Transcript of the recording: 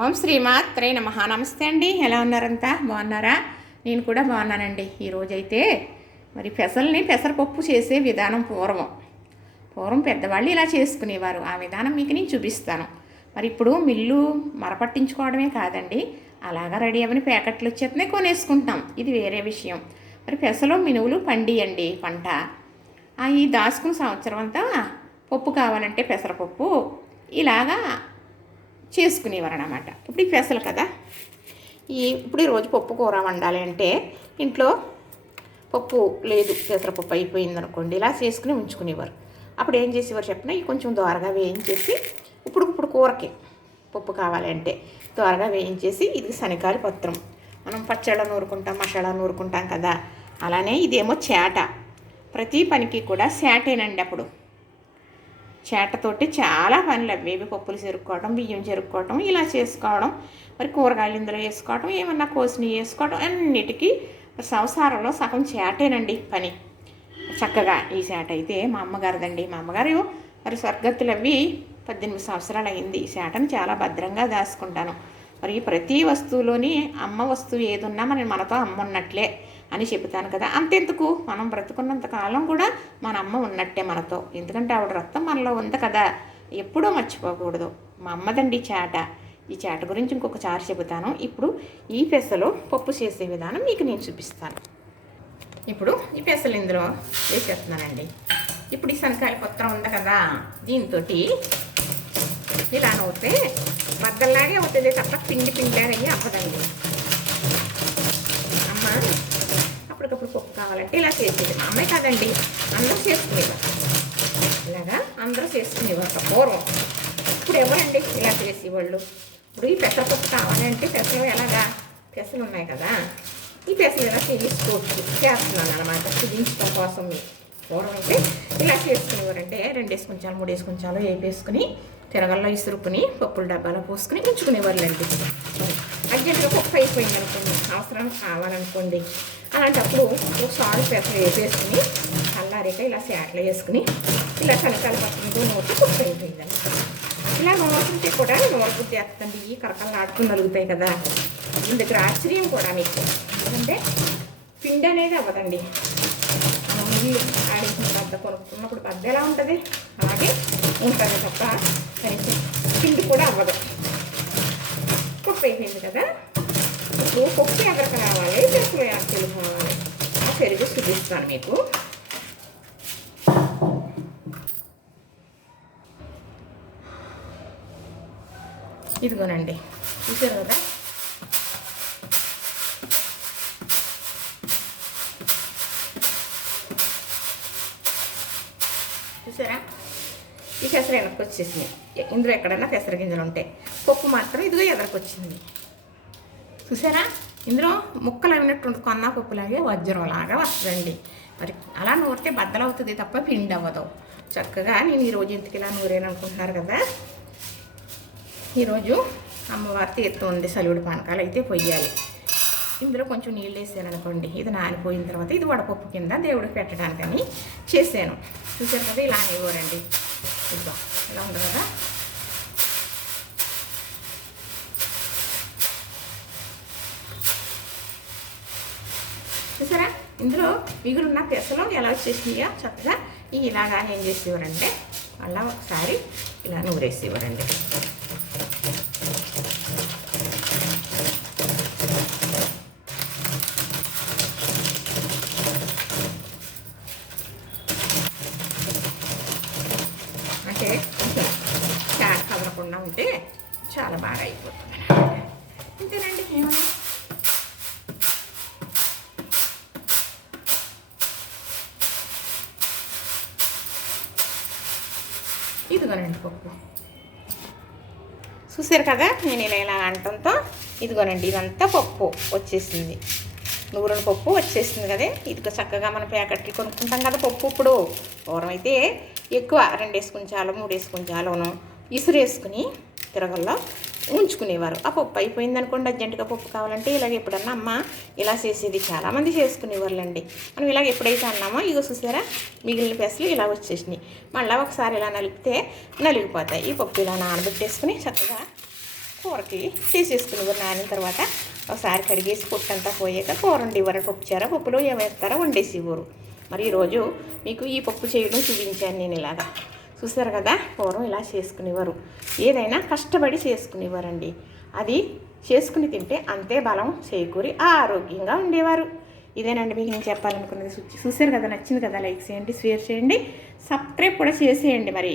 ఓం శ్రీమాత్రే నమః. నమస్తే అండి. ఎలా ఉన్నారంతా? బాగున్నారా? నేను కూడా బాగున్నానండి. ఈరోజైతే మరి పెసరపప్పు చేసే విధానం పూర్వం పెద్దవాళ్ళు ఇలా చేసుకునేవారు. ఆ విధానం మీకు నేను చూపిస్తాను. మరి ఇప్పుడు మిల్లు మరపట్టించుకోవడమే కాదండి, అలాగా రెడీ అవ్వని ప్యాకెట్లు వచ్చేతనే కొనేసుకుంటాం. ఇది వేరే విషయం. మరి పెసలో మినువులు పండియండి పంట. ఈ దాచుకుని సంవత్సరం అంతా పప్పు కావాలంటే పెసరపప్పు ఇలాగా చేసుకునేవారు అన్నమాట. ఇప్పుడు ఈ పెసలు కదా, ఇప్పుడు ఈరోజు పప్పు కూర వండాలి అంటే ఇంట్లో పప్పు లేదు, పెసరపప్పు అయిపోయింది అనుకోండి, ఇలా చేసుకుని ఉంచుకునేవారు. అప్పుడు ఏం చేసేవారు చెప్పిన, ఇవి కొంచెం దోరగా వేయించేసి ఇప్పుడు కూరకి పప్పు కావాలి అంటే దోరగా వేయించేసి, ఇది శనగకాయల పత్రం, మనం పచ్చళ్ళ నూరుకుంటాం, మసాలా నూరుకుంటాం కదా, అలానే ఇదేమో చేట. ప్రతి పనికి కూడా చేటేనండి. అప్పుడు చేటతోటి చాలా పనులు అవేవి, పప్పులు చెరుక్కోవడం, బియ్యం చెరుక్కోవడం, ఇలా చేసుకోవడం, మరి కూరగాయలు ఇందులో వేసుకోవడం, ఏమన్నా కోసిని వేసుకోవడం, అన్నిటికీ సంసారంలో సగం చేటేనండి పని. చక్కగా ఈ చేట అయితే మా అమ్మగారిదండి. మా అమ్మగారు మరి స్వర్గత్తులు అవి 18 సంవత్సరాలు అయింది. ఈ చేటను చాలా భద్రంగా దాచుకుంటాను. మరి ప్రతి వస్తువులోని అమ్మ వస్తువు ఏదున్నా మనతో అమ్మ ఉన్నట్లే అని చెబుతాను కదా. అంతెందుకు, మనం బ్రతుకున్నంత కాలం కూడా మన అమ్మ ఉన్నట్టే మనతో. ఎందుకంటే ఆవిడ రక్తం మనలో ఉంది కదా, ఎప్పుడూ మర్చిపోకూడదు. మా అమ్మదండి చేట. ఈ చేట గురించి ఇంకొకసారి చెబుతాను. ఇప్పుడు ఈ పెసలు పప్పు చేసే విధానం మీకు నేను చూపిస్తాను. ఇప్పుడు ఈ పెసలు ఇందులో వేసేస్తున్నానండి. ఇప్పుడు ఈ శనగకాయల పత్రం ఉంది కదా, దీంతో ఇలా నవ్వుతే మద్దల్లాగే అవుతుంది తప్ప పిండిలాగా అవ్వదండి. అమ్మ అప్పటికప్పుడు పప్పు కావాలంటే ఇలా చేసేది. మా అమ్మాయి కాదండి, అందరూ చేసుకునేవారు. ఇలాగా అందరూ చేసుకునేవారు పూర్వం. ఇప్పుడు ఎవరండి ఇలా చేసేవాళ్ళు? ఇప్పుడు ఈ పెసరపప్పు కావాలంటే పెసలు ఎలాగా, పెసలు ఉన్నాయి కదా, ఈ పెసలు ఇలా చేసుకోవచ్చు. చేస్తున్నాను అనమాట చూపించడం కోసం. పూర్వం అయితే ఇలా చేసుకునేవారంటే 2 కొంచాలు 3 కొంచాలు వేపేసుకుని తిరగల్లో ఇసురుకుని పప్పుల డబ్బాలో పోసుకుని ఉంచుకునేవాళ్ళండి. అర్జెంటుగా పప్పు అయిపోయింది అనుకోండి, అవసరానికి కావాలనుకోండి, అలాంటప్పుడు ఒకసారి పెసలు వేసేసుకుని చల్లారిక ఇలా సేటలు వేసుకుని ఇలా శనగకాయల పత్రంతో నూరితే పప్పు అయిపోయిందండి. ఇలా నూరుకుంటే కూడా నూరబుద్ధి వేస్తుంది. ఈ కరకలు ఆడుకుని నలుగుతాయి కదా. దీని దగ్గర ఆశ్చర్యం కూడా మీకు, ఎందుకంటే పిండి అనేది అవ్వదండి. మనం ఇల్లు ఆడించిన బద్ద కొనుక్కున్నప్పుడు బద్ద ఎలా ఉంటుంది అలాగే ఉంటుంది తప్ప కనీసం పిండి కూడా అవ్వదు. పప్పు అయిపోయింది కదా. ఇప్పుడు పప్పు ఎదరికి రావాలి, పెసలు పెరుగు కావాలి. ఆ పెరుగు చూపిస్తాను మీకు. ఇదిగోనండి, చూసారు కదా, చూసారా, ఈ పెసర వెనక్కి వచ్చేసింది. ఇందులో ఎక్కడన్నా పెసర గింజలు ఉంటాయి. పప్పు మాత్రం ఇదిగో ఎదరికి వచ్చింది. చూసారా, ఇందులో ముక్కలు అయినట్టు కొన్నా పప్పులాగే వజ్రంలాగా వస్తుందండి. మరి అలా నూరితే బద్దలు అవుతుంది తప్ప పిండి అవ్వదు. చక్కగా నేను ఈరోజు ఇంటికి ఇలా నూరేను అనుకుంటున్నారు కదా. ఈరోజు అమ్మవారి తీర్థం ఉంది, సలివిడి పానకాలు అయితే పొయ్యాలి. ఇందులో కొంచెం నీళ్ళు వేసాను అనుకోండి, ఇది నానిపోయిన తర్వాత ఇది వడపప్పు కింద దేవుడికి పెట్టడానికని చేశాను. చూసారు కదా, ఇలా అనేవారండి. ఇదిగో ఇలా ఉంది కదా. చూసారా, ఇందులో మిగులున్న పెసలు ఎలా వచ్చేసినాయో చక్కగా ఇలాగా ఏం చేసేవారంటే అలా ఒకసారి ఇలా నూరేసేవారండి. అంటే చాట కదలకుండా ఉంటే చాలా బాగా అయిపోతుంది. అంతేనండి, ఏమన్నా. ఇదిగోనండి పప్పు, చూసారు కదా, నేను ఇలా అంటంతో ఇదిగోనండి ఇదంతా పప్పు వచ్చేసింది. నూనె పప్పు వచ్చేసింది కదా. ఇదిగో చక్కగా మనం ప్యాకెట్లు కొనుక్కుంటాం కదా పప్పు. ఇప్పుడు పూర్వం అయితే ఎక్కువ 2 కొంచాలు 3 కొంచాలను ఇసురేసుకుని తిరగల్లో ఉంచుకునేవారు. ఆ పప్పు అయిపోయింది అనుకోండి, అర్జెంటుగా పప్పు కావాలంటే ఇలాగ ఎప్పుడన్నా అమ్మ ఇలా చేసేది. చాలామంది చేసుకునేవాళ్ళండి. మనం ఇలాగ ఎప్పుడైతే అన్నామో ఇగో చూసారా, మిగిలిన పెసలు ఇలా వచ్చేసినాయి. మళ్ళీ ఒకసారి ఇలా నలిపితే నలిగిపోతాయి. ఈ పప్పు ఇలా నానబెట్టేసుకుని చక్కగా కూరకి తీసేసుకునేవారు. నానిన తర్వాత ఒకసారి కడిగేసి పొట్టంతా పోయాక కూర వండేవారు. పప్పుచారా పప్పులో ఏమేస్తారో వండేసేవారు. మరి ఈరోజు మీకు ఈ పప్పు చేయడం చూపించాను నేను. ఇలాగా చూసారు కదా, పూర్వం ఇలా చేసుకునేవారు. ఏదైనా కష్టపడి చేసుకునేవారండి. అది చేసుకుని తింటే అంతే బలం చేకూరి ఆరోగ్యంగా ఉండేవారు. ఇదేనండి మీకు నేను చెప్పాలనుకున్నది. చూసారు కదా, నచ్చింది కదా, లైక్ చేయండి, షేర్ చేయండి, సబ్స్క్రైబ్ కూడా చేసేయండి మరి.